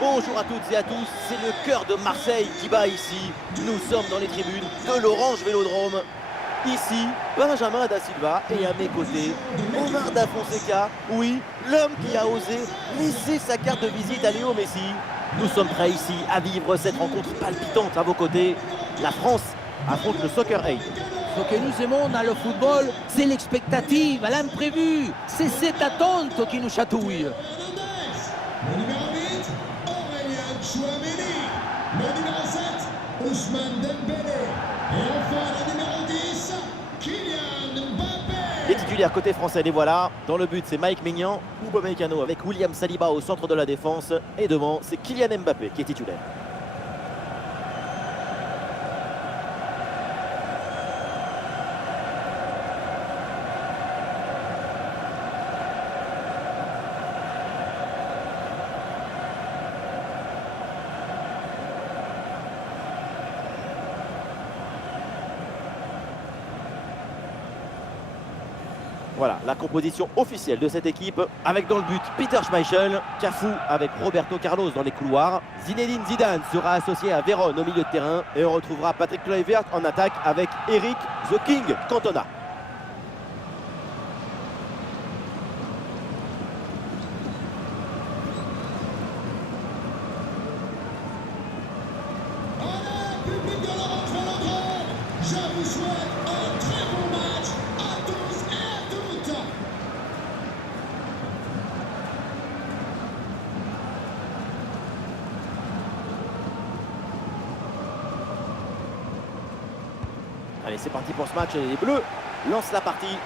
Bonjour à toutes et à tous, c'est le cœur de Marseille qui bat ici. Nous sommes dans les tribunes de l'Orange Vélodrome. Ici, Benjamin Da Silva et à mes côtés, Omar Da Fonseca, oui, l'homme qui a osé laisser sa carte de visite à Léo Messi. Nous sommes prêts ici à vivre cette rencontre palpitante à vos côtés. La France affronte le Soccer Aid. Ce que nous aimons dans le football, c'est l'expectative, l'imprévu. C'est cette attente qui nous chatouille. Le numéro 8, Aurélien Tchouaméni. Le numéro 7, Ousmane Dembélé. Et enfin le numéro 10, Kylian Mbappé. Les titulaires côté français, les voilà. Dans le but, c'est Mike Maignan, Upamecano avec William Saliba au centre de la défense. Et devant, c'est Kylian Mbappé qui est titulaire. Voilà, la composition officielle de cette équipe, avec dans le but Peter Schmeichel, Cafu avec Roberto Carlos dans les couloirs, Zinedine Zidane sera associé à Vérone au milieu de terrain, et on retrouvera Patrick Kluivert en attaque avec Eric The King Cantona. Allez, public de l'Orange Vélodrome, je vous souhaite un très bon match à tous et à toutes. Allez, c'est parti pour ce match, et les Bleus lancent la partie.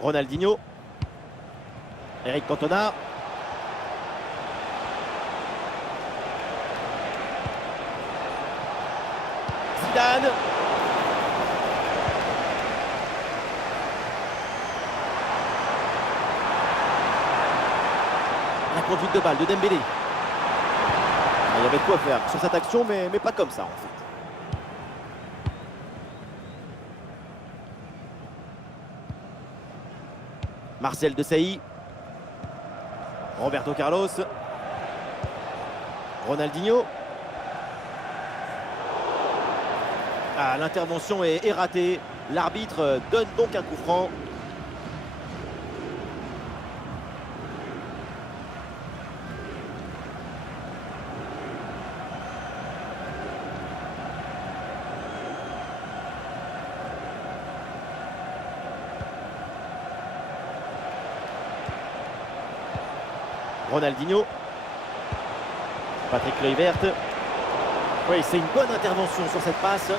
Ronaldinho, Eric Cantona, Zidane, la conduite de balle de Dembélé. Il y avait de quoi faire sur cette action, mais pas comme ça en fait. Marcel Desailly, Roberto Carlos, Ronaldinho. Ah, l'intervention est ratée. L'arbitre donne donc un coup franc. Ronaldinho, Patrick Kluivert. Oui, c'est une bonne intervention sur cette passe.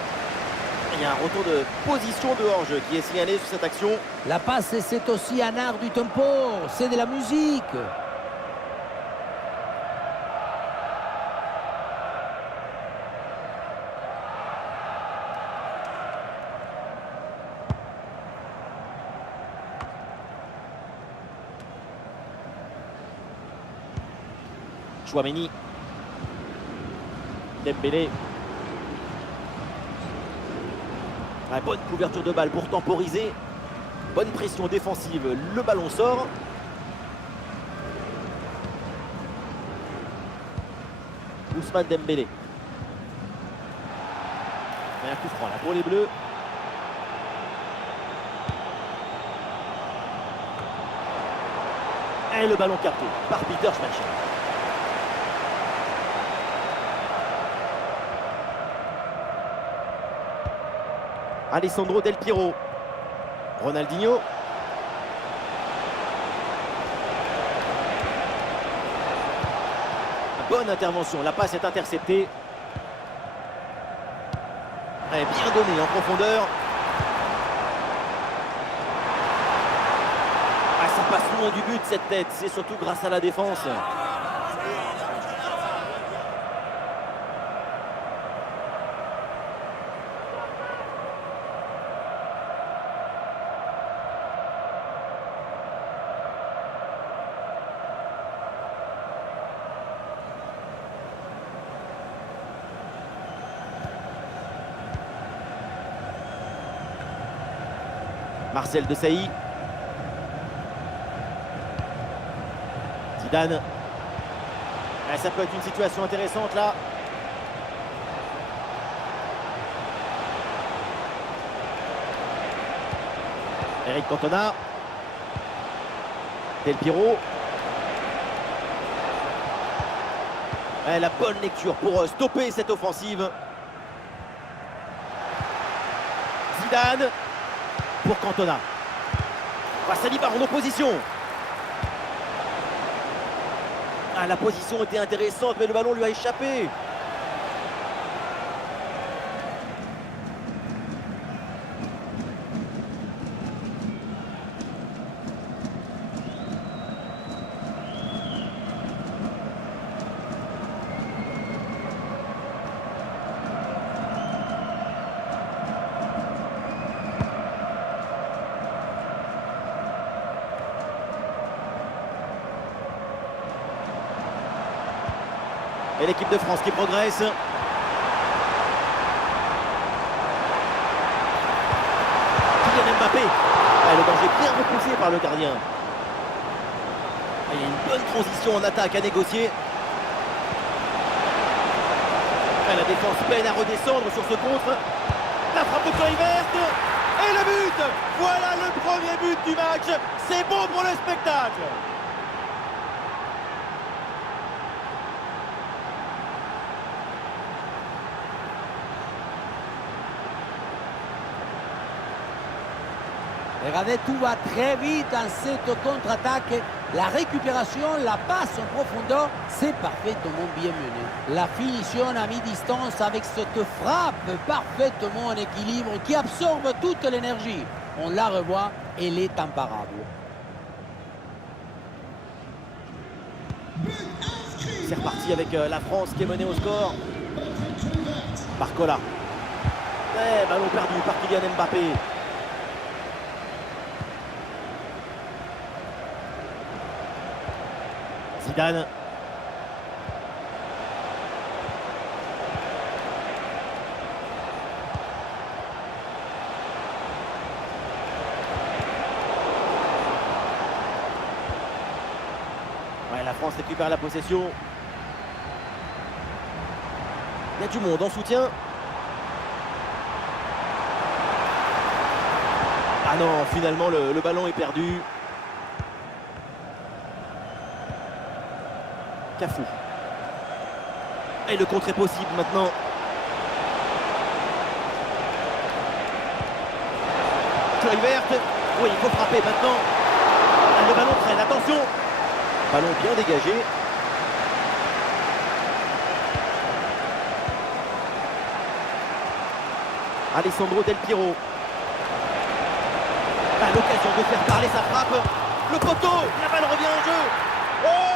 Il y a un retour de position de hors-jeu qui est signalé sur cette action. La passe, c'est aussi un art du tempo. C'est de la musique. Tchouaméni, Dembélé. Ah, bonne couverture de balle pour temporiser. Bonne pression défensive, le ballon sort. Ousmane Dembélé. Et un coup franc là pour les Bleus. Et le ballon capté par Peter Schmeichel. Alessandro Del Piero, Ronaldinho, bonne intervention, la passe est interceptée. Elle est bien donnée en profondeur. Ah, ça passe loin du but cette tête, c'est surtout grâce à la défense. Marcel Desailly. Zidane. Ah, ça peut être une situation intéressante là. Eric Cantona. Del Piero. Ah, la bonne lecture pour stopper cette offensive. Zidane pour Cantona. Saliba en opposition. Ah, la position était intéressante, mais le ballon lui a échappé. Et l'équipe de France qui progresse. Kylian Mbappé. Ah, le danger bien repoussé par le gardien. Ah, il y a une bonne transition en attaque à négocier. Ah, la défense peine à redescendre sur ce contre. La frappe de Kluivert. Et le but. Voilà le premier but du match. C'est bon pour le spectacle. Regardez, tout va très vite dans cette contre-attaque. La récupération, la passe en profondeur, c'est parfaitement bien mené. La finition à mi-distance avec cette frappe parfaitement en équilibre qui absorbe toute l'énergie. On la revoit, elle est imparable. C'est reparti avec la France qui est menée au score. Barcola. Ouais, ballon perdu par Kylian Mbappé. Zidane. Ouais, la France récupère la possession. Il y a du monde en soutien. Ah non, finalement le ballon est perdu. Cafou. Et le contre est possible maintenant. Kluivert. Oui, il faut frapper maintenant. Le ballon traîne, attention. Ballon bien dégagé. Alessandro Del Piero. À l'occasion de faire parler sa frappe. Le poteau, la balle revient en jeu. Oh!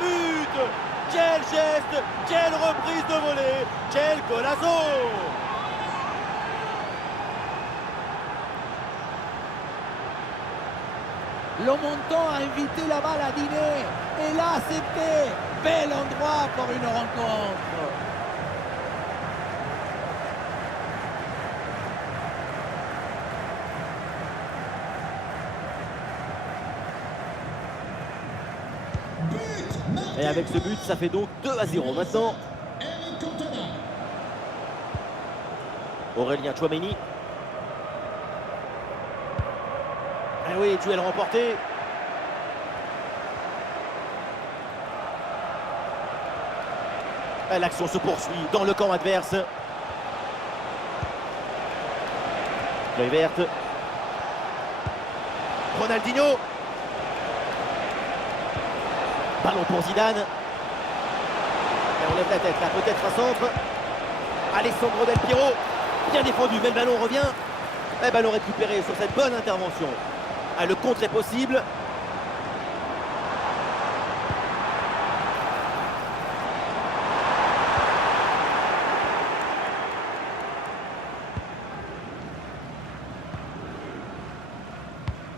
But! Quel geste! Quelle reprise de volée! Quel golazo! Le montant a invité la balle à dîner. Et là, c'était bel endroit pour une rencontre. Et avec ce but, ça fait donc 2-0 maintenant. Aurélien Tchouaméni. Ah oui, duel remporté. L'action se poursuit dans le camp adverse. Kluivert. Ronaldinho. Ballon pour Zidane. Et on lève la tête là, peut-être un centre. Alessandro Del Piero. Bien défendu, mais le ballon revient. Et ballon récupéré sur cette bonne intervention. Ah, le contre est possible.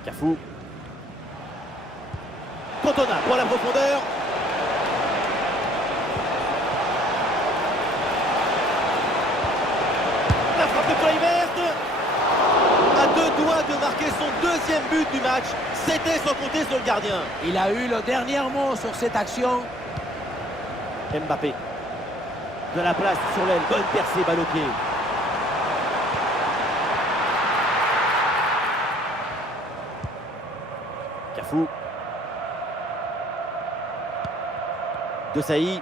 Cafou. Cantona pour la profondeur. La frappe de Kluivert. de doigt de marquer son deuxième but du match. C'était sans compter sur le gardien. Il a eu le dernier mot sur cette action. Mbappé. De la place sur l'aile. Bonne percée, balle au pied. Cafou. De Sailly.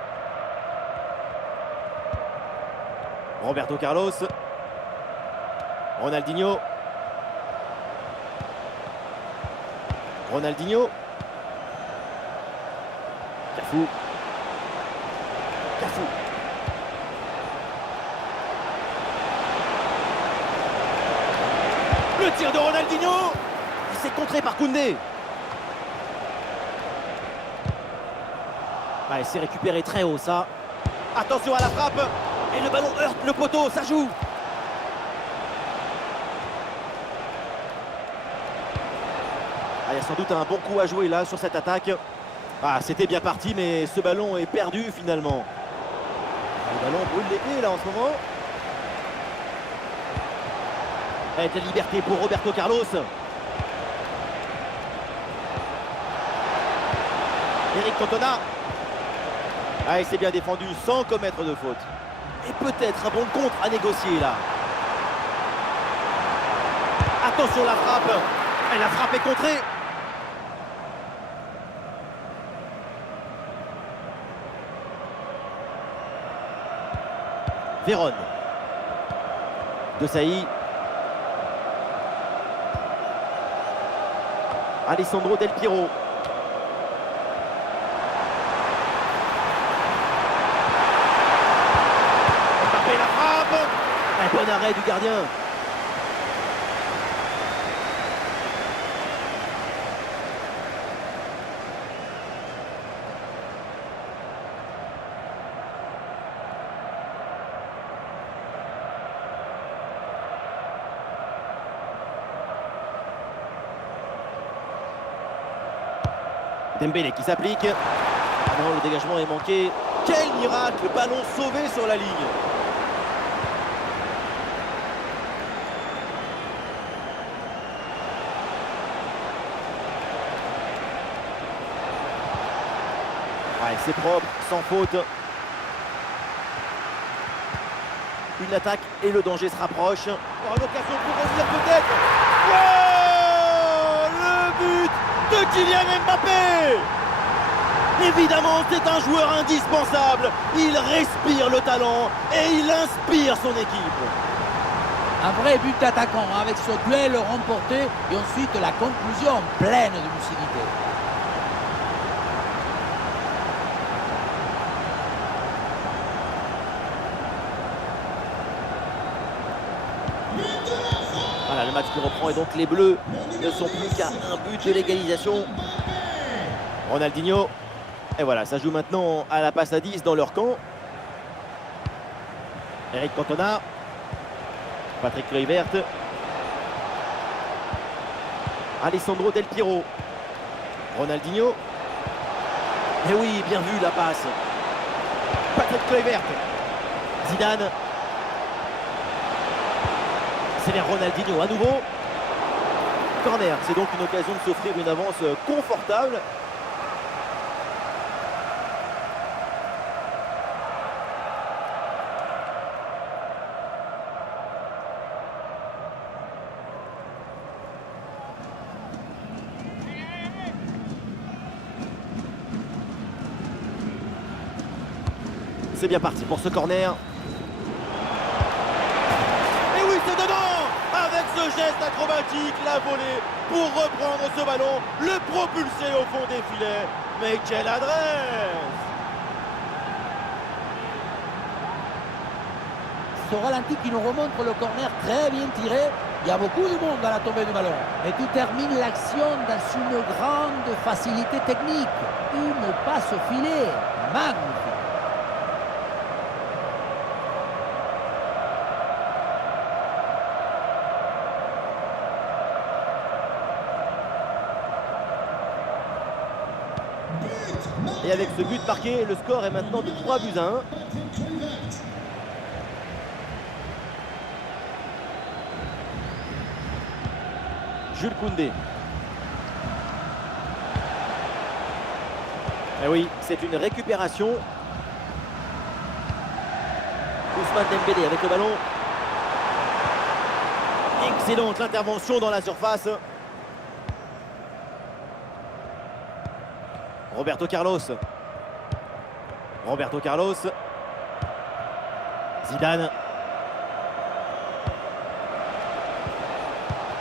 Roberto Carlos. Ronaldinho. Ronaldinho. Cafou. Cafou. Le tir de Ronaldinho. Il s'est contré par Koundé. Ah, il s'est récupéré très haut, ça. Attention à la frappe. Et le ballon heurte le poteau, ça joue. Ah, il y a sans doute un bon coup à jouer là sur cette attaque. Ah, c'était bien parti, mais ce ballon est perdu finalement. Le ballon brûle les pieds là en ce moment. Et de la liberté pour Roberto Carlos. Eric Cantona. Ah, il s'est bien défendu sans commettre de faute. Et peut-être un bon contre à négocier là. Attention la frappe. Et la frappe est contrée. Vérone. De Sailly. Alessandro Del Piero. Mbappé la frappe. Un bon arrêt du gardien. Dembélé qui s'applique. Non, le dégagement est manqué. Quel miracle! Ballon sauvé sur la ligne. Ouais, c'est propre, sans faute. Une attaque et le danger se rapproche. Oh, l'occasion pour revenir peut-être. Oh, le but de Kylian Mbappé! Évidemment, c'est un joueur indispensable. Il respire le talent et il inspire son équipe. Un vrai but d'attaquant avec ce duel remporté et ensuite la conclusion pleine de lucidité. Voilà, le match qui reprend et donc les Bleus ne sont plus qu'à un but de l'égalisation. Ronaldinho. Et voilà, ça joue maintenant à la passe à 10 dans leur camp. Eric Cantona. Patrick Kluivert. Alessandro Del Piero. Ronaldinho. Et oui, bien vu la passe. Patrick Kluivert. Zidane. C'est vers Ronaldinho à nouveau. Corner, c'est donc une occasion de s'offrir une avance confortable. C'est bien parti pour ce corner. Et oui, c'est dedans! Avec ce geste acrobatique, la volée pour reprendre ce ballon, le propulser au fond des filets. Mais quelle adresse! Ce ralenti qui nous remontre le corner très bien tiré. Il y a beaucoup de monde à la tombée du ballon. Et tu termines l'action dans une grande facilité technique. Une passe au filet. Magnifique. Et avec ce but marqué, le score est maintenant de 3-1. Jules Koundé. Et oui, c'est une récupération. Ousmane Dembélé avec le ballon. Excellente intervention dans la surface. Roberto Carlos. Roberto Carlos. Zidane.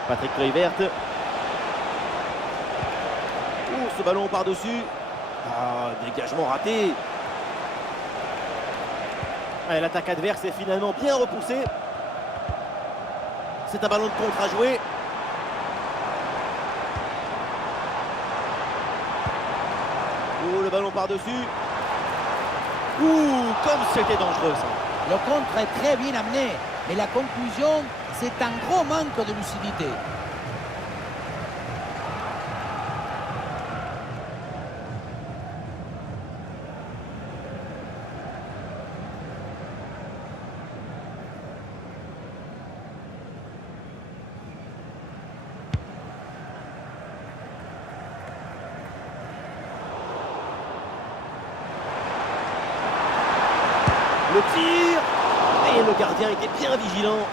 Patrick Kluivert. Ouh, ce ballon par-dessus. Ah, dégagement raté. L'attaque adverse est finalement bien repoussée. C'est un ballon de contre à jouer. Oh, le ballon par-dessus. Ouh, comme c'était dangereux ça. Le contre est très bien amené. Et la conclusion, c'est un gros manque de lucidité. Le tir. Et le gardien était bien vigilant.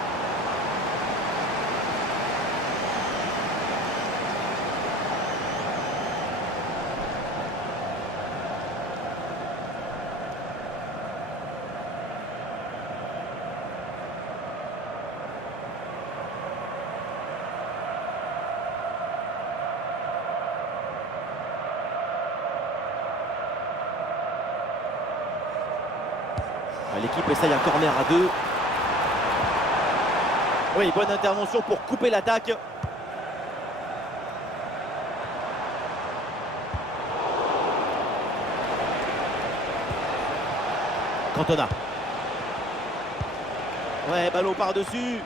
L'équipe essaye un corner à 2. Oui, bonne intervention pour couper l'attaque. Cantona. Ouais, ballon par-dessus.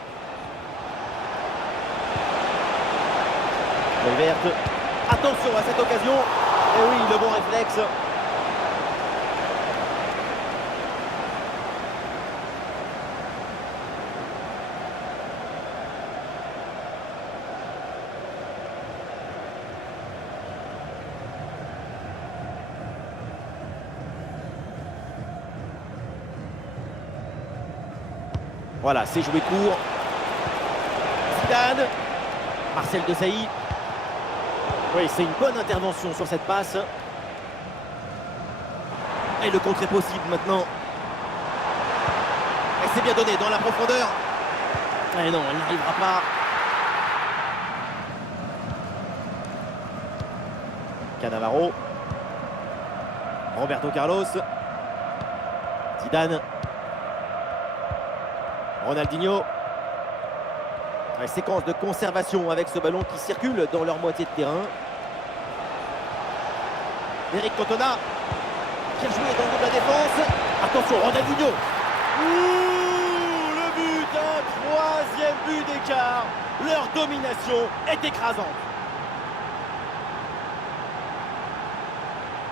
Kluivert. Attention à cette occasion. Et oui, le bon réflexe. Voilà, c'est joué court. Zidane. Marcel Desailly. Oui, c'est une bonne intervention sur cette passe. Et le contre est possible maintenant. Elle s'est bien donnée dans la profondeur. Et non, elle n'arrivera pas. Cannavaro. Roberto Carlos. Zidane. Ronaldinho. Une séquence de conservation avec ce ballon qui circule dans leur moitié de terrain. Eric Cantona. Bien joué dans le dos de la défense. Attention, Ronaldinho. Ouh, le but, un troisième but d'écart. Leur domination est écrasante.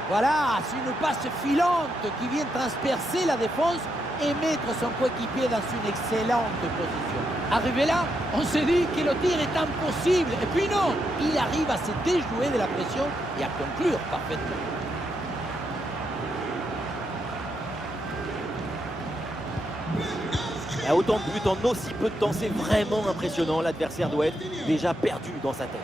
Voilà, c'est une passe filante qui vient transpercer la défense et mettre son coéquipier dans une excellente position. Arrivé là, on se dit que le tir est impossible. Et puis non, il arrive à se déjouer de la pression et à conclure parfaitement. Et autant de buts en aussi peu de temps, c'est vraiment impressionnant. L'adversaire doit être déjà perdu dans sa tête.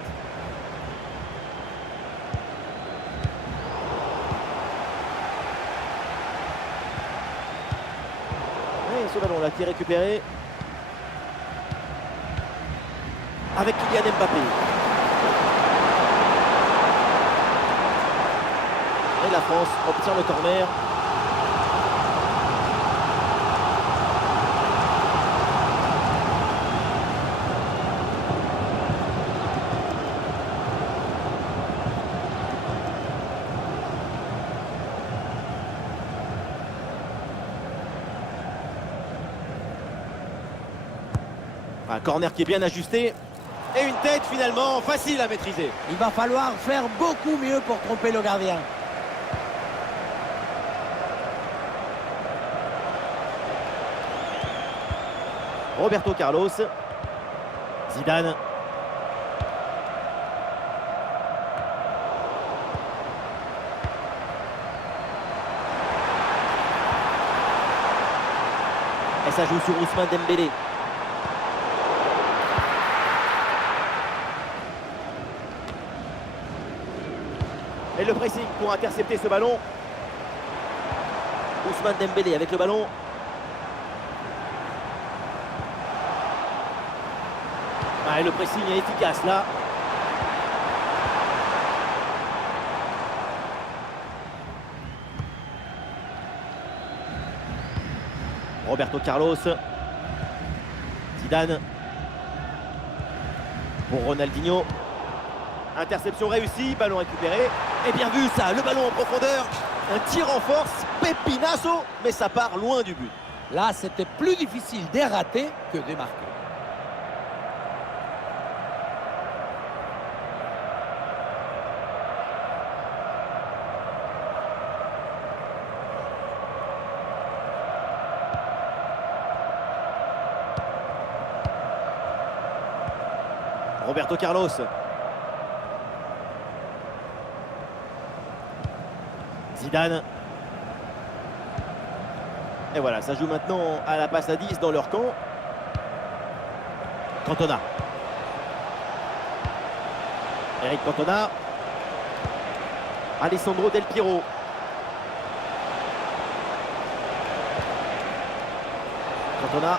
Ce ballon là qui est récupéré avec Kylian Mbappé. Et la France obtient le corner. Un corner qui est bien ajusté. Et une tête finalement facile à maîtriser. Il va falloir faire beaucoup mieux pour tromper le gardien. Roberto Carlos. Zidane. ça joue sur Ousmane Dembélé. Et le pressing pour intercepter ce ballon. Ousmane Dembélé avec le ballon. Ah, et le pressing est efficace là. Roberto Carlos. Zidane. Pour Ronaldinho. Interception réussie, ballon récupéré. Et bien vu ça, le ballon en profondeur. Un tir en force, pépinasso, mais ça part loin du but. Là, c'était plus difficile de rater que de marquer. Roberto Carlos. Zidane. Et voilà, ça joue maintenant à la passe à 10 dans leur camp. Cantona. Eric Cantona. Alessandro Del Piero. Cantona.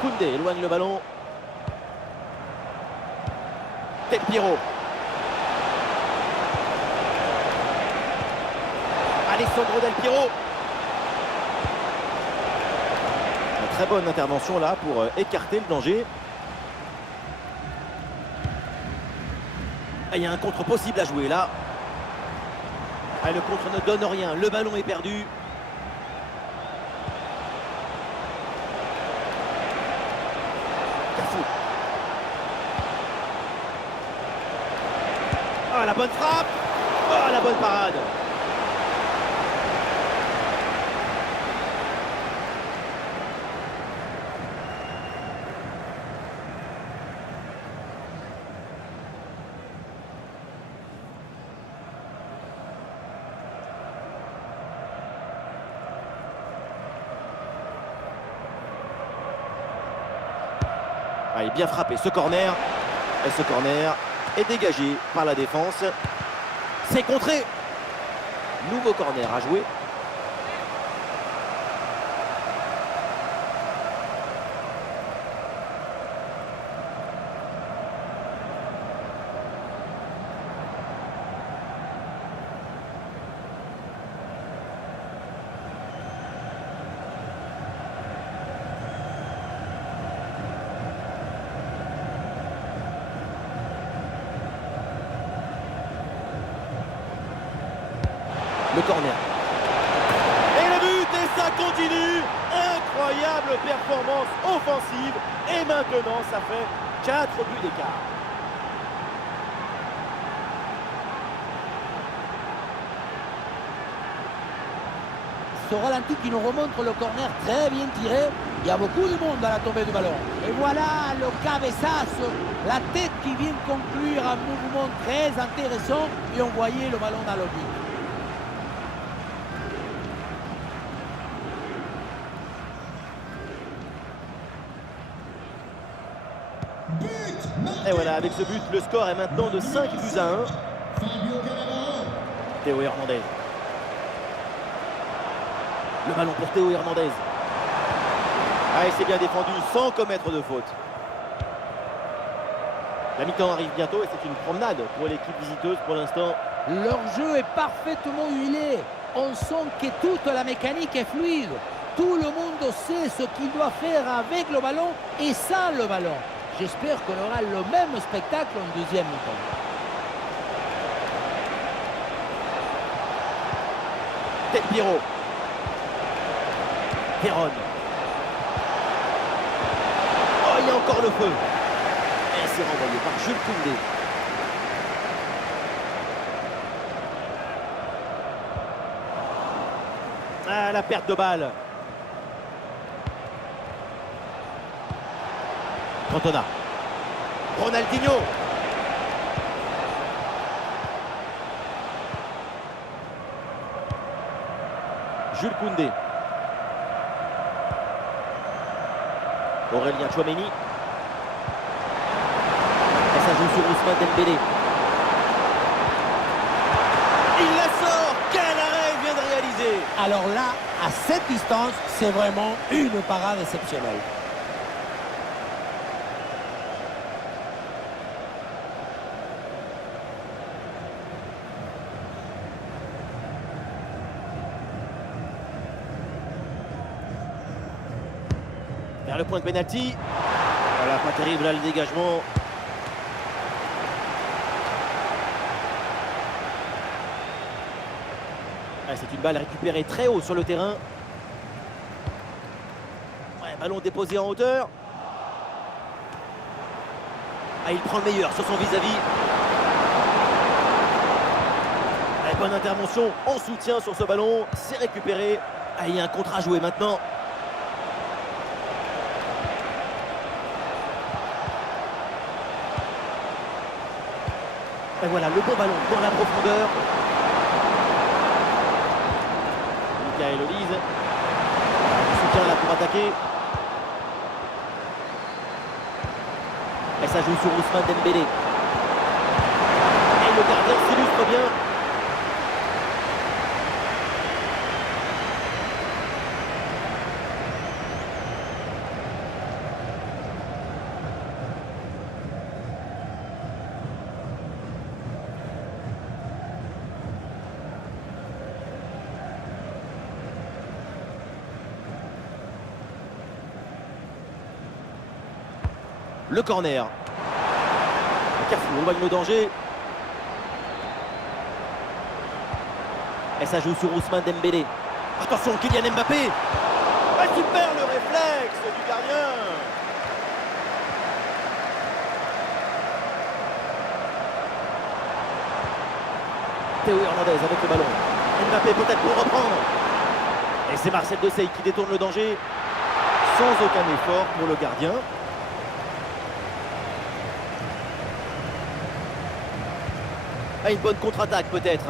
Koundé éloigne le ballon. Del Piero. Alessandro Del Piero. Une très bonne intervention là pour écarter le danger. Il y a un contre possible à jouer là. Le contre ne donne rien. Le ballon est perdu. Ah, la bonne frappe. Oh, la bonne parade. Ah, il est bien frappé ce corner. Et ce corner est dégagé par la défense. C'est contré. Nouveau corner à jouer. Le corner. Et le but, et ça continue. Incroyable performance offensive. Et maintenant, ça fait 4 buts d'écart. Ce ralenti qui nous remontre le corner très bien tiré. Il y a beaucoup de monde à la tombée du ballon. Et voilà le cabeçazo, la tête qui vient conclure un mouvement très intéressant. Et on voyait le ballon dans le but. Et voilà, avec ce but, le score est maintenant de 5 buts à 1. Fabio Cannavaro. Théo Hernandez. Le ballon pour Théo Hernandez. Ah, et c'est bien défendu sans commettre de faute. La mi-temps arrive bientôt et c'est une promenade pour l'équipe visiteuse pour l'instant. Leur jeu est parfaitement huilé. On sent que toute la mécanique est fluide. Tout le monde sait ce qu'il doit faire avec le ballon et sans le ballon. J'espère qu'on aura le même spectacle en deuxième mi-temps. Del Piero. Perron. Oh, il y a encore le feu. Et c'est renvoyé par Jules Koundé. Ah, la perte de balle. Cantona. Ronaldinho. Jules Koundé. Aurélien Tchouaméni. Et ça joue sur Ousmane Dembélé. Il la sort. Quel arrêt il vient de réaliser. Alors là, à cette distance, c'est vraiment une parade exceptionnelle. Vers le point de pénalty. Voilà, pas terrible là le dégagement. Ah, c'est une balle récupérée très haut sur le terrain. Ouais, ballon déposé en hauteur. Ah, il prend le meilleur sur son vis-à-vis. Ah, bonne intervention en soutien sur ce ballon. C'est récupéré. Ah, il y a un contre à jouer maintenant. Et voilà, le bon ballon dans la profondeur. Michael Olise. Soutien là pour attaquer. Et ça joue sur Ousmane Dembélé. Et le gardien s'illustre bien. Le corner. Carrefour, éloigne le danger. Et ça joue sur Ousmane Dembélé. Attention, Kylian Mbappé. Ah, super le réflexe du gardien. Théo Hernandez avec le ballon. Mbappé peut-être pour reprendre. Et c'est Marcel Desailly qui détourne le danger. Sans aucun effort pour le gardien. Ah, une bonne contre-attaque peut-être.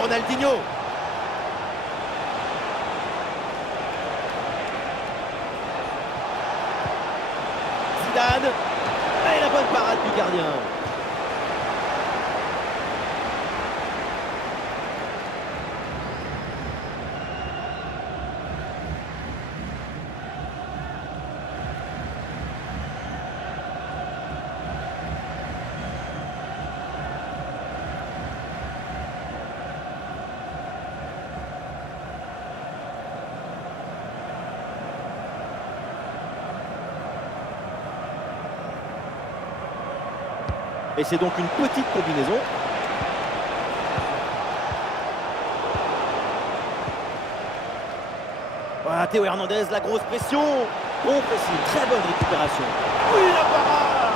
Ronaldinho. Zidane. Et la bonne parade du gardien. Et c'est donc une petite combinaison. Voilà, Théo Hernandez, la grosse pression. Bon pressing, très bonne récupération. Oui, la parade.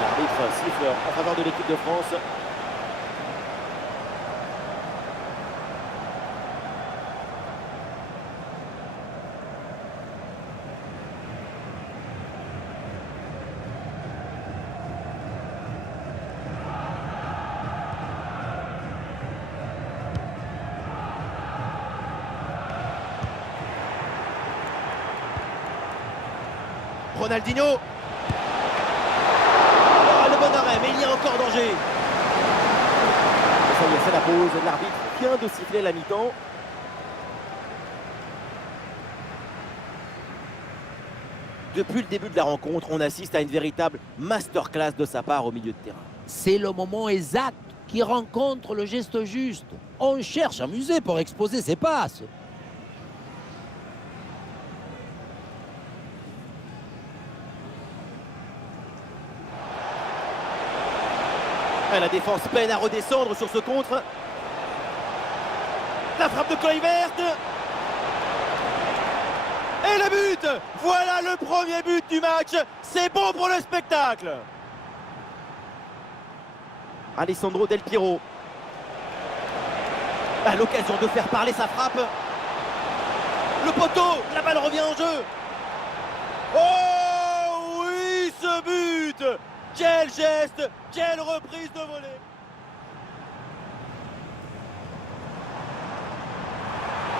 L'arbitre siffle en faveur de l'équipe de France. Ronaldinho. Oh, le bon arrêt, mais il y a encore danger. Et ça y est, c'est la pause. L'arbitre vient de siffler la mi-temps. Depuis le début de la rencontre, on assiste à une véritable masterclass de sa part au milieu de terrain. C'est le moment exact qui rencontre le geste juste. On cherche à muser pour exposer ses passes. La défense peine à redescendre sur ce contre. La frappe de Kluivert. Et le but. Voilà le premier but du match. C'est bon pour le spectacle. Alessandro Del Piero. À l'occasion de faire parler sa frappe. Le poteau. La balle revient en jeu. Oh oui, ce but. Quel geste, quelle reprise de volée.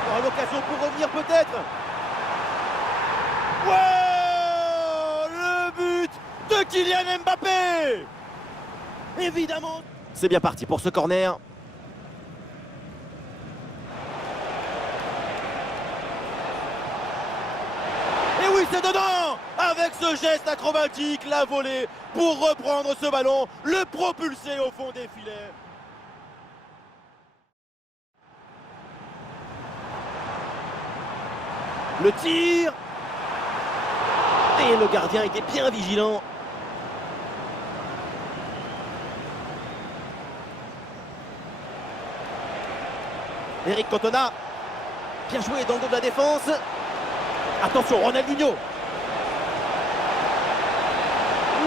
Oh, l'occasion pour revenir peut-être. Ouais, le but de Kylian Mbappé. Évidemment. C'est bien parti pour ce corner. Et oui, c'est dedans. Avec ce geste acrobatique, la volée pour reprendre ce ballon, le propulser au fond des filets. Le tir. Et le gardien était bien vigilant. Eric Cantona. Bien joué dans le dos de la défense. Attention, Ronaldinho.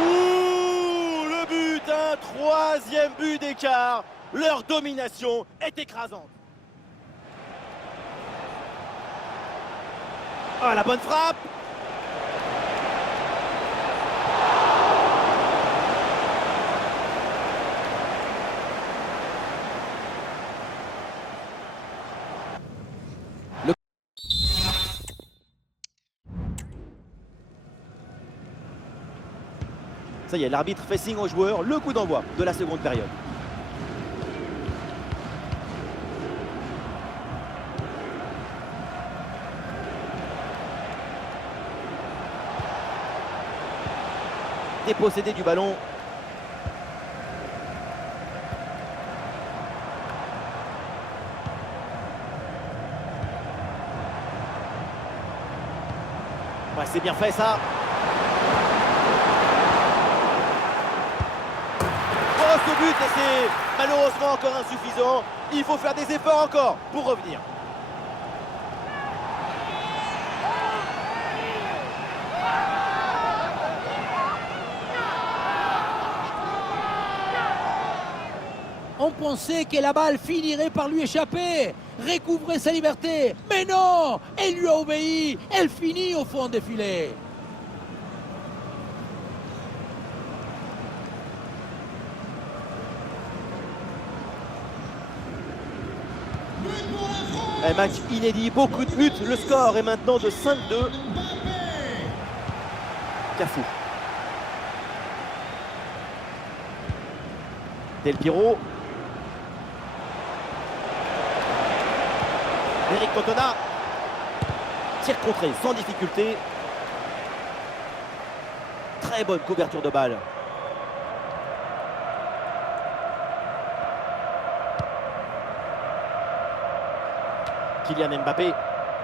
Ouh, le but, un troisième but d'écart. Leur domination est écrasante. Ah, la bonne frappe. Ça y est, l'arbitre fait signe aux joueurs, le coup d'envoi de la seconde période. Dépossédé du ballon. Ouais, c'est bien fait ça. Ce but et c'est malheureusement encore insuffisant. Il faut faire des efforts encore pour revenir. On pensait que la balle finirait par lui échapper, recouvrer sa liberté. Mais non, elle lui a obéi. Elle finit au fond des filets. Un match inédit, beaucoup de buts. Le score est maintenant de 5-2. Cafu. Del Piero. Eric Cantona. Tir contré sans difficulté. Très bonne couverture de balle. Kylian Mbappé.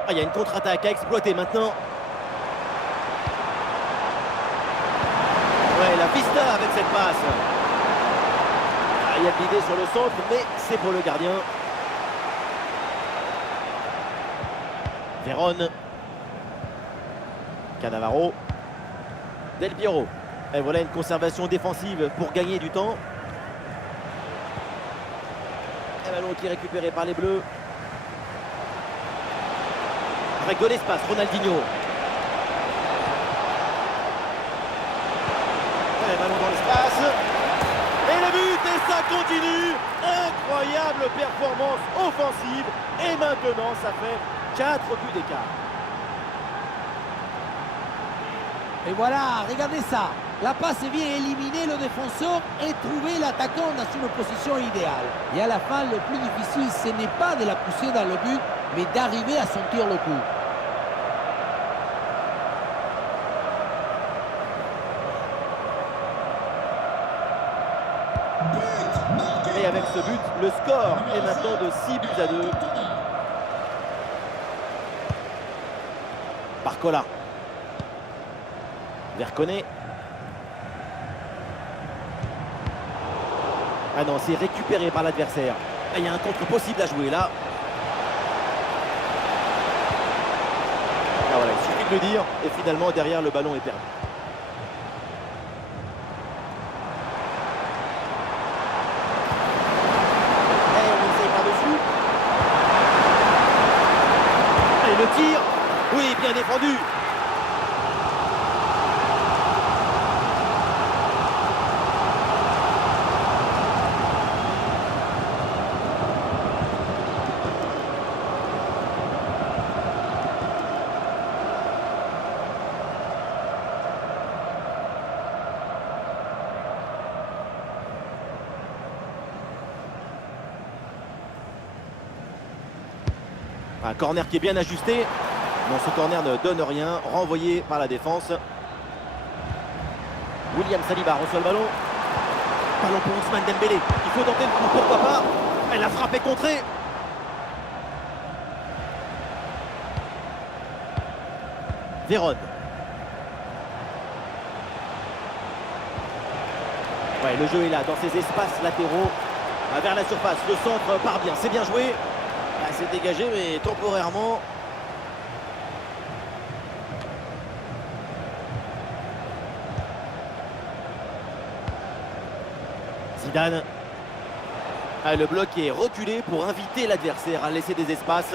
Ah, il y a une contre-attaque à exploiter maintenant. Ouais, la vista avec cette passe. Ah, il y a de l'idée sur le centre, mais c'est pour le gardien. Vérone. Cannavaro. Del Piero. Et voilà une conservation défensive pour gagner du temps. Un ballon qui est récupéré par les Bleus. Avec de l'espace, Ronaldinho. Un ballon dans l'espace. Et le but, et ça continue. Incroyable performance offensive. Et maintenant, ça fait 4 buts d'écart. Et voilà, regardez ça. La passe vient éliminer le défenseur et trouver l'attaquant dans une position idéale. Et à la fin, le plus difficile, ce n'est pas de la pousser dans le but, mais d'arriver à sentir le coup. Et avec ce but, le score est maintenant de 6-2. Barcola. Verconet. Ah non, c'est récupéré par l'adversaire. Ah, il y a un contre possible à jouer là. Ah voilà, il suffit de le dire. Et finalement, derrière, le ballon est perdu. Et on essaye par-dessus. Et le tir. Oui, bien défendu. Un corner qui est bien ajusté. Non, ce corner ne donne rien. Renvoyé par la défense. William Saliba reçoit le ballon. Ballon pour Ousmane Dembélé. Il faut tenter le coup, pourquoi pas. Elle a frappé contrée. Vérone. Ouais, le jeu est là, dans ces espaces latéraux. Vers la surface, le centre part bien. C'est bien joué. Ah, c'est dégagé, mais temporairement. Zidane. Ah, le bloc est reculé pour inviter l'adversaire à laisser des espaces.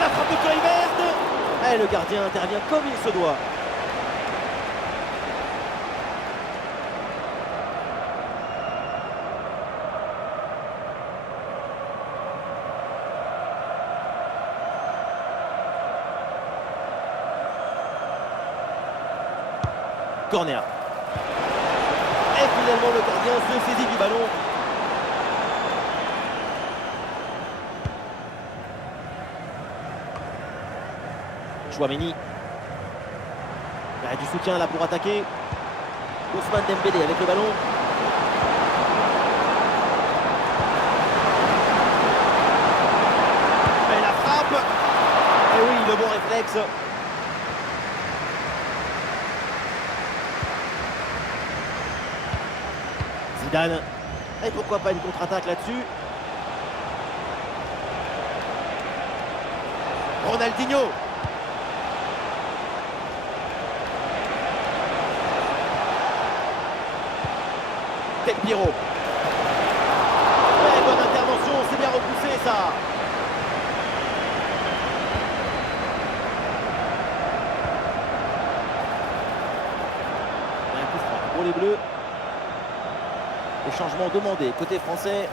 La frappe de Kluivert. Ah, le gardien intervient comme il se doit. Corner. Et finalement le gardien se saisit du ballon. Chouameni. Il y a du soutien là pour attaquer. Ousmane Dembélé avec le ballon. Et la frappe. Et oui, le bon réflexe. Zidane. Et pourquoi pas une contre-attaque là-dessus. Ronaldinho. Del Piero. Ouais, bonne intervention, c'est bien repoussé ça. Et un coup franc pour les Bleus. Les changements demandés côté français.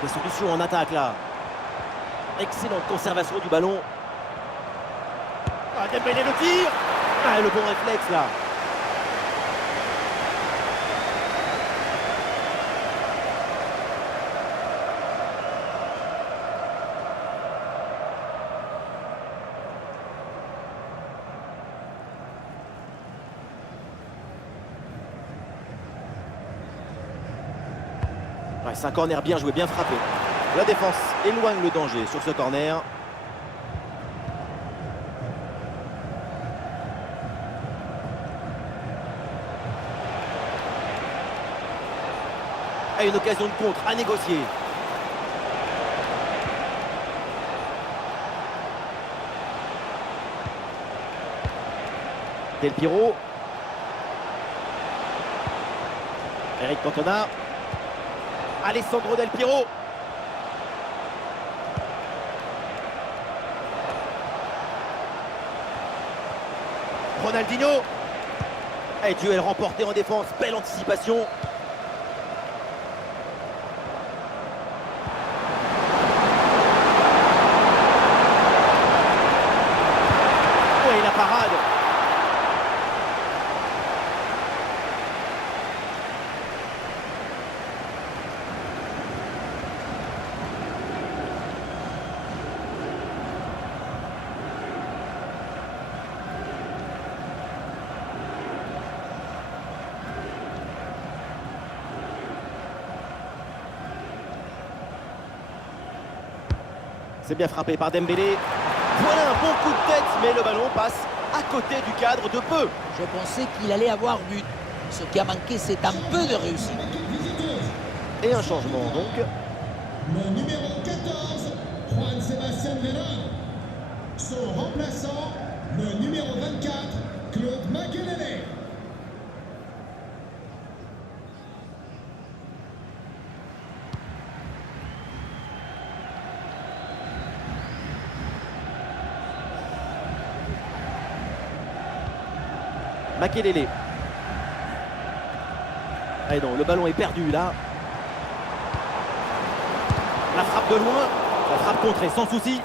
Des solutions en attaque là. Excellente conservation du ballon. Ah, Dembélé le tir. Ah, le bon réflexe là. Ouais, c'est un corner bien joué, bien frappé. La défense éloigne le danger sur ce corner. Et une occasion de contre à négocier. Del Piero. Eric Cantona. Alessandro Del Piero. Ronaldinho. Et duel remporté en défense. Belle anticipation. Oui, la parade. C'est bien frappé par Dembélé. Voilà un bon coup de tête, mais le ballon passe à côté du cadre de peu. Je pensais qu'il allait avoir but. Ce qui a manqué, c'est un peu de réussite. Et un changement donc. Le numéro 14, Juan Sebastián Veron. Son remplaçant, le numéro 24, Claude Makelele. Makelele. Ah non, le ballon est perdu là. La frappe de loin, la frappe contrée sans souci.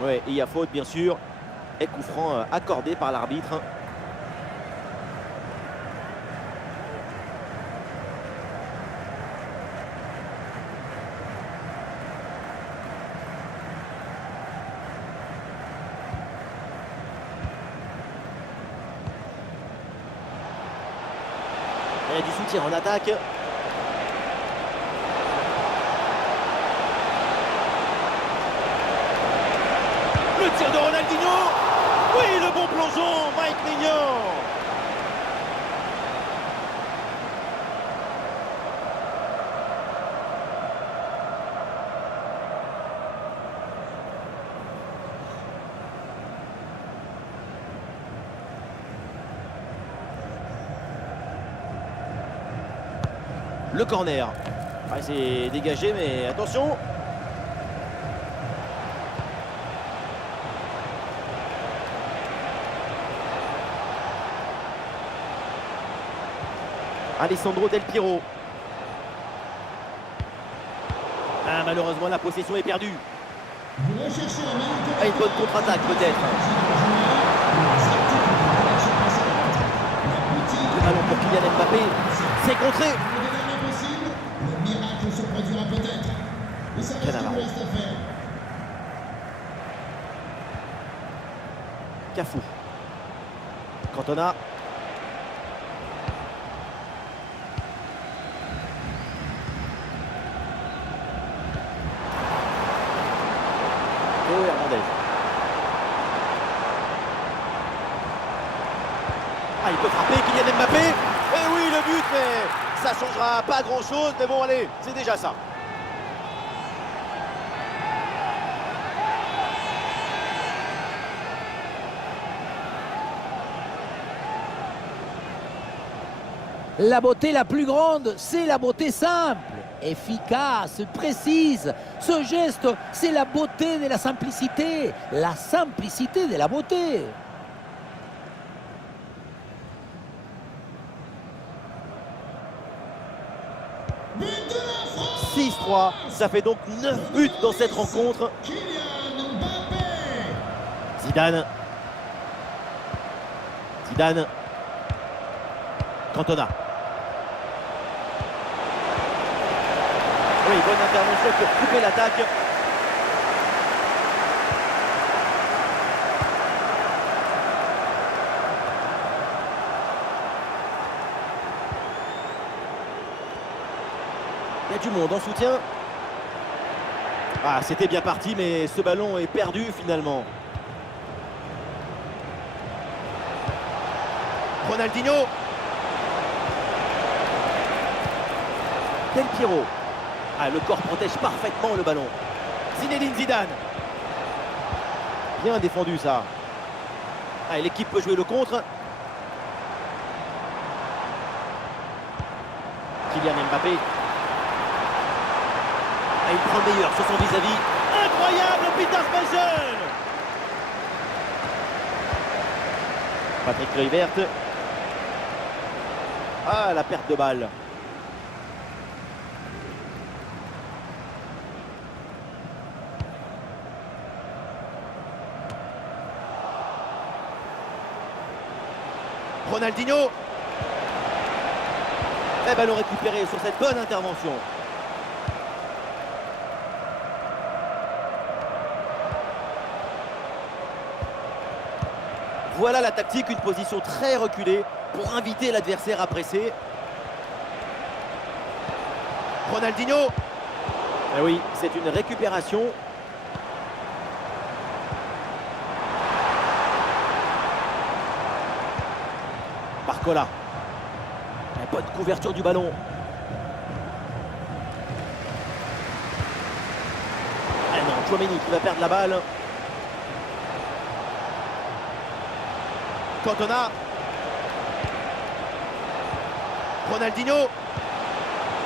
Ouais, et il y a faute bien sûr. Et coup franc accordé par l'arbitre. Et du soutien en attaque. Le tir de Ronaldinho. Oui, le bon plongeon, Mike Maignan. Le corner. Ah, c'est dégagé, mais attention. Alessandro Del Piero. Ah, malheureusement, la possession est perdue. Vous recherchez la même Ah, une bonne contre-attaque peut-être. Le ballon pour Kylian Mbappé. C'est contré. Le miracle se produira peut-être. Et ça reste ce qu'il Cannavaro. reste à faire. Cafu. Cantona. Théo Hernandez. Ah, il peut frapper Kylian Mbappé. Et oui, le but, mais ça changera pas grand-chose. Mais bon, allez, c'est déjà ça. La beauté la plus grande, c'est la beauté simple, efficace, précise. Ce geste, c'est la beauté de la simplicité de la beauté. But de la France. 6-3, ça fait donc 9 buts dans cette rencontre. Kylian Mbappé. Zidane. Zidane. Cantona. Oui, bonne intervention pour couper l'attaque. Il y a du monde en soutien. Ah, c'était bien parti, mais ce ballon est perdu finalement. Ronaldinho. Del Piero. Ah, le corps protège parfaitement le ballon. Zinedine Zidane. Bien défendu ça. Ah, et l'équipe peut jouer le contre. Kylian Mbappé. Ah, il prend le meilleur sur son vis-à-vis. Incroyable, Peter Schmeichel. Patrick Kluivert. Ah, la perte de balle. Ronaldinho. Et ballon récupéré sur cette bonne intervention. Voilà la tactique, une position très reculée pour inviter l'adversaire à presser. Ronaldinho. Eh oui, c'est une récupération. Barcola. Bonne couverture du ballon. Ah non, Tchouaméni qui va perdre la balle. Cantona. Ronaldinho.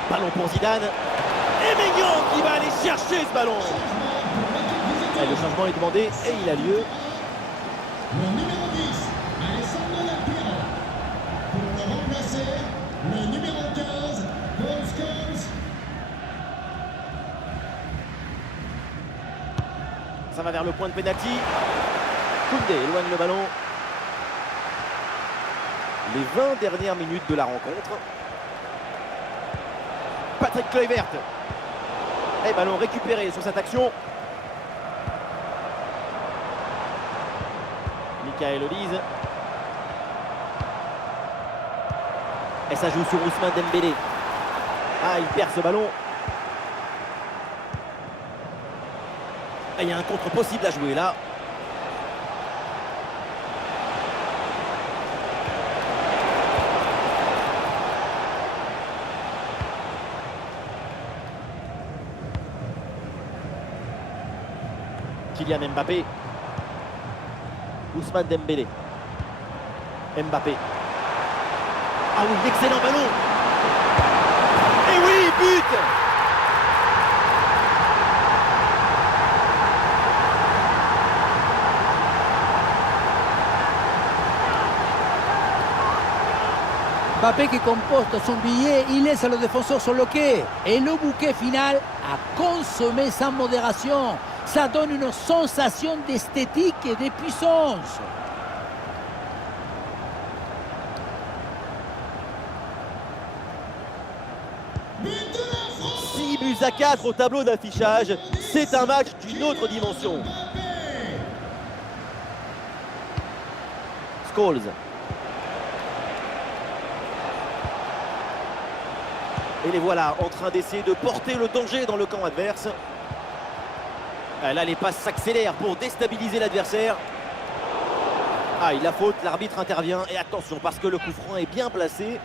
Ballon pour Zidane. Et Maignan qui va aller chercher ce ballon. Et le changement est demandé et il a lieu. Le numéro 10, Alessandro Del Piero. Pour le remplacer, le numéro 15, Paul Scholes. vers le point de pénalty. Koundé éloigne le ballon. Les 20 dernières minutes de la rencontre. Patrick Kluivert. Et ballon récupéré sur cette action. Michael Olise. Et ça joue sur Ousmane Dembélé. Ah, il perd ce ballon. Et il y a un contre possible à jouer là. Kylian Mbappé. Ousmane Dembélé. Mbappé. Ah oui, excellent ballon. Et oui, but. Mbappé qui composte son billet, il laisse le défenseur sur le quai. Et le bouquet final a consommé sans modération. Ça donne une sensation d'esthétique et de puissance. But de la France. 6 buts à 4 au tableau d'affichage. C'est un match d'une autre dimension. Mbappé. Scholes. Et les voilà en train d'essayer de porter le danger dans le camp adverse. Là, les passes s'accélèrent pour déstabiliser l'adversaire. Ah, il a faute, l'arbitre intervient. Et attention, parce que le coup franc est bien placé.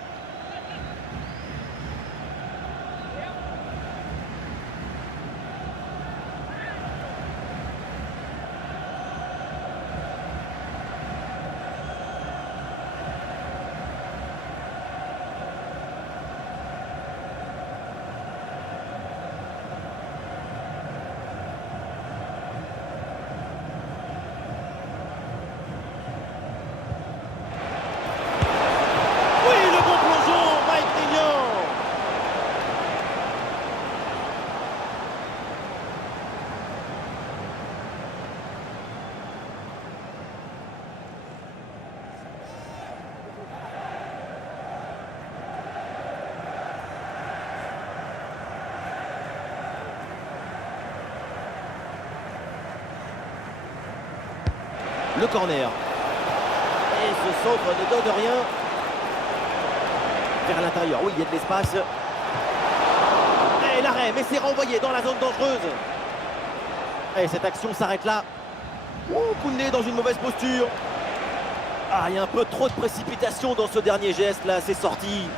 Le corner. Et ce centre ne donne rien. Vers l'intérieur, oui, il y a de l'espace. Et l'arrêt, mais c'est renvoyé dans la zone dangereuse. Et cette action s'arrête là. Koundé dans une mauvaise posture. Ah, il y a un peu trop de précipitation dans ce dernier geste là, c'est sorti.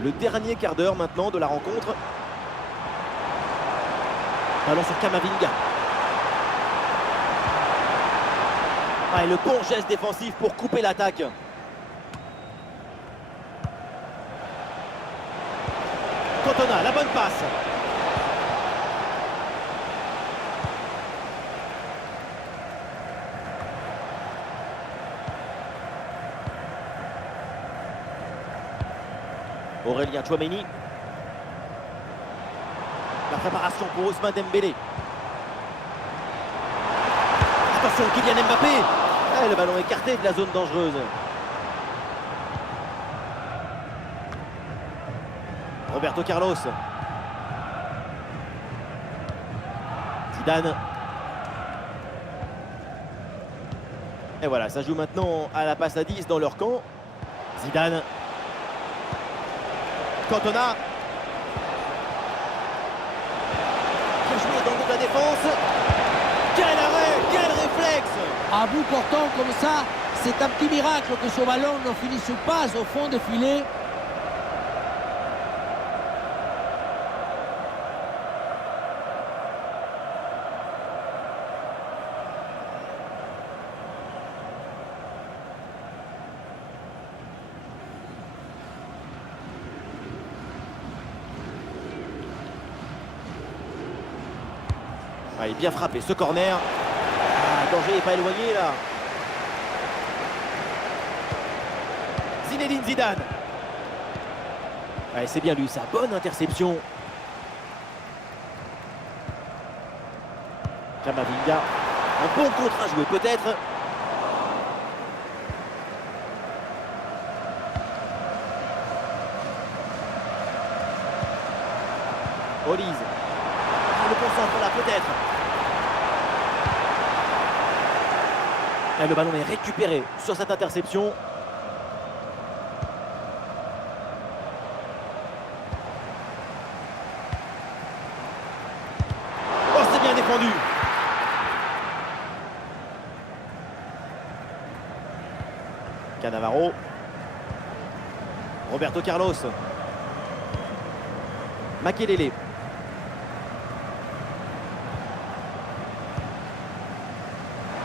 Le dernier quart d'heure maintenant de la rencontre. Ballon sur Camavinga. Ah, et le bon geste défensif pour couper l'attaque. Cantona, la bonne passe. Aurélien Tchouaméni. La préparation pour Ousmane Dembélé. Attention, Kylian Mbappé. Le ballon écarté de la zone dangereuse. Roberto Carlos. Zidane. Et voilà, ça joue maintenant à la passe à 10 dans leur camp. Zidane. Cantona. Bien joué dans le dos de la défense. Quel arrêt, quel réflexe. À bout portant comme ça, c'est un petit miracle que ce ballon ne finisse pas au fond des filets. Ah, il est bien frappé ce corner. Ah, danger n'est pas éloigné là. Zinedine Zidane. Ouais, c'est bien lui, sa bonne interception. Camavinga. Un bon contre à jouer peut-être. Olise. Le bon centre là peut-être. Et le ballon est récupéré sur cette interception. Oh, c'est bien défendu. Cannavaro. Roberto Carlos. Makelele.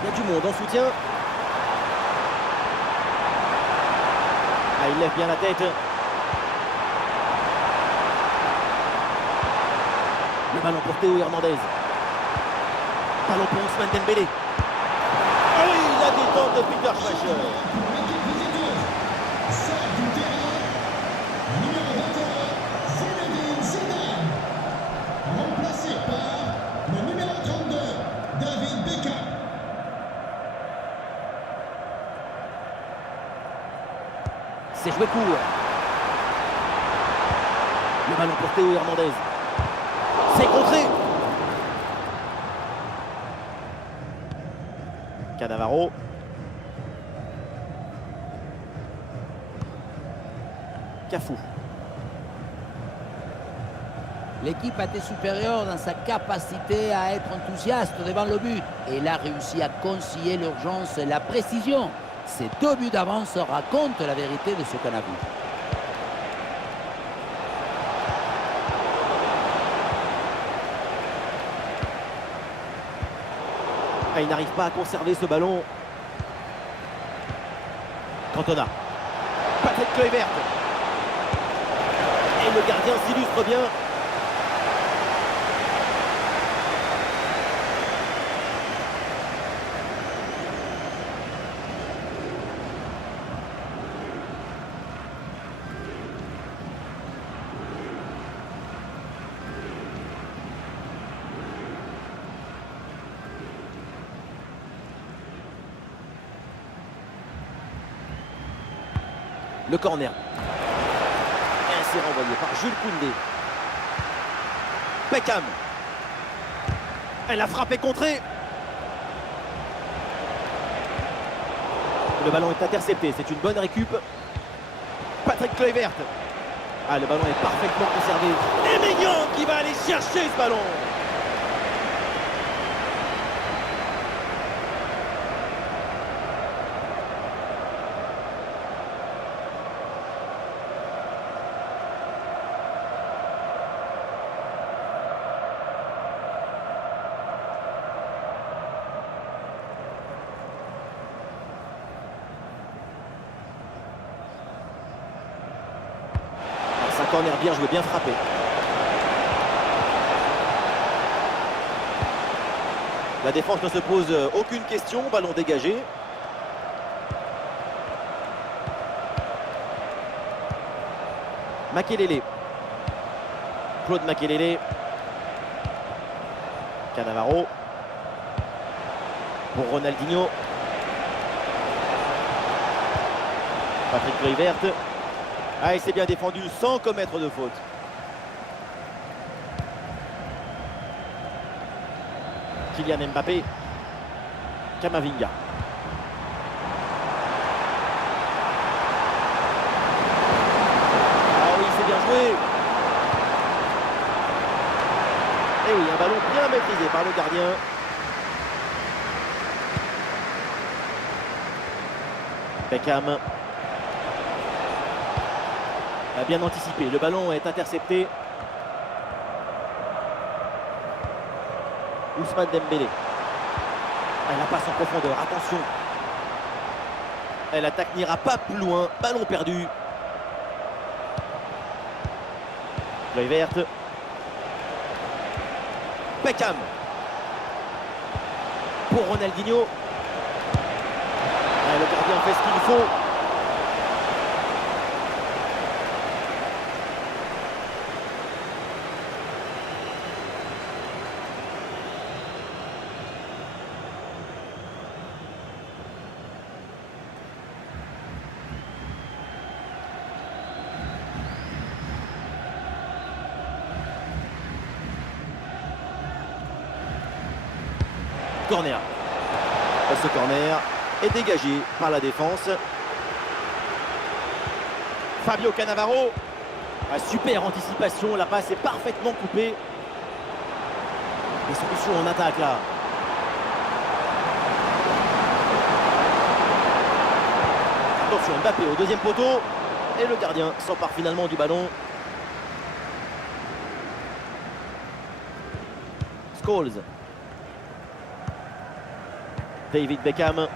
Il y a du monde en soutien. Ah, il lève bien la tête. Le ballon pour Théo Hernandez. Ballon pour Ousmane Dembélé. Ah oui, la détente de Peter Schmeichel. L'équipe visiteuse sort du terrain. Numéro 21, Zinedine Zidane. Remplacé par le numéro 32, David Beckham. C'est joué court. Le ballon pour Théo Hernandez. C'est contré. Cannavaro. Cafou. L'équipe a été supérieure dans sa capacité à être enthousiaste devant le but. Et elle a réussi à concilier l'urgence et la précision. Ces 2 buts d'avance racontent la vérité de ce qu'on a vu. Ah, il n'arrive pas à conserver ce ballon. Cantona. Patrick Kluivert. Et le gardien s'illustre bien. Le corner. Et c'est renvoyé par Jules Koundé. Beckham. Elle a frappé contrée. Le ballon est intercepté. C'est une bonne récup. Patrick Kluivert. Ah, le ballon est parfaitement conservé. Et Maignan qui va aller chercher ce ballon. Un corner bien joué, bien frappé. La défense ne se pose aucune question. Ballon dégagé. Makelele. Claude Makelele. Cannavaro. Pour Ronaldinho. Patrick Kluivert. Ah, il s'est bien défendu sans commettre de faute. Kylian Mbappé. Camavinga. Ah oui, c'est bien joué. Et oui, un ballon bien maîtrisé par le gardien. Beckham. A bien anticipé, le ballon est intercepté. Ousmane Dembélé. Elle la passe en profondeur, attention. Elle attaque n'ira pas plus loin, ballon perdu. L'œil verte. Beckham. pour Ronaldinho. Ouais, le gardien fait ce qu'il faut. Corner. Ce corner est dégagé par la défense. Fabio Cannavaro. Super anticipation, la passe est parfaitement coupée. Des solutions en attaque là. Attention, Mbappé au deuxième poteau. Et le gardien s'empare finalement du ballon. Scholes. David Beckham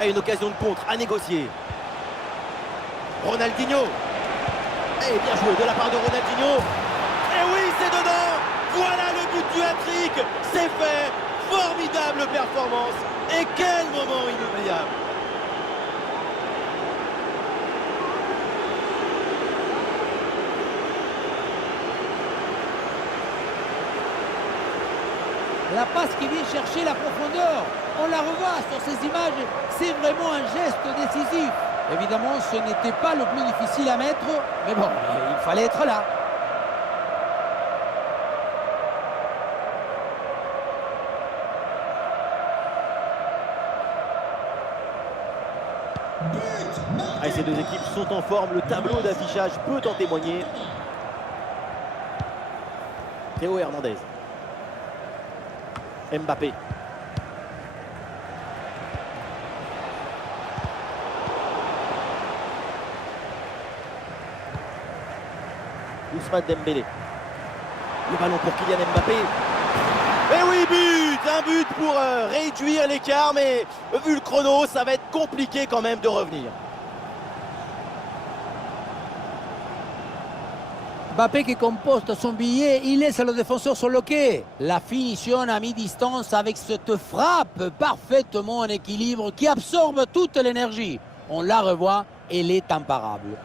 a une occasion de contre à négocier. Ronaldinho. Et bien joué de la part de Ronaldinho. Et oui, c'est dedans. Voilà le but du hat-trick. C'est fait. Formidable performance. Et quel moment inoubliable. La passe qui vient chercher la profondeur, on la revoit sur ces images, c'est vraiment un geste décisif. Évidemment, ce n'était pas le plus difficile à mettre, mais bon, il fallait être là. Et ces deux équipes sont en forme, le tableau d'affichage peut en témoigner. Théo Hernandez. Mbappé. Ousmane Dembélé. Le ballon pour Kylian Mbappé. Et oui, but! Un but pour réduire l'écart, mais vu le chrono, ça va être compliqué quand même de revenir. Mbappé qui composte son billet, il laisse le défenseur sur le quai. La finition à mi-distance avec cette frappe parfaitement en équilibre qui absorbe toute l'énergie. On la revoit, elle est imparable.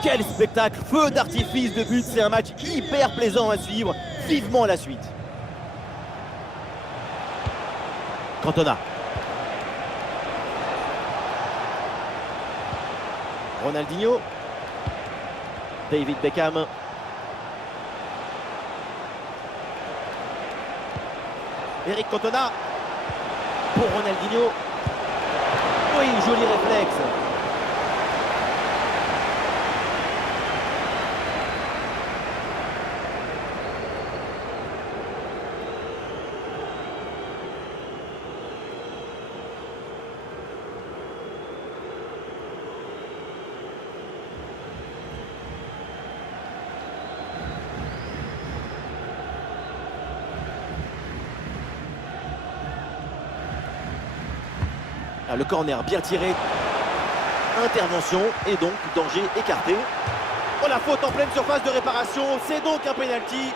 Quel spectacle, feu d'artifice de but, c'est un match hyper plaisant à suivre, vivement la suite. Cantona. Ronaldinho. David Beckham. Eric Cantona. Pour Ronaldinho. Oui, joli réflexe. Le corner bien tiré. Intervention et donc danger écarté. Oh, la faute en pleine surface de réparation. C'est donc un pénalty.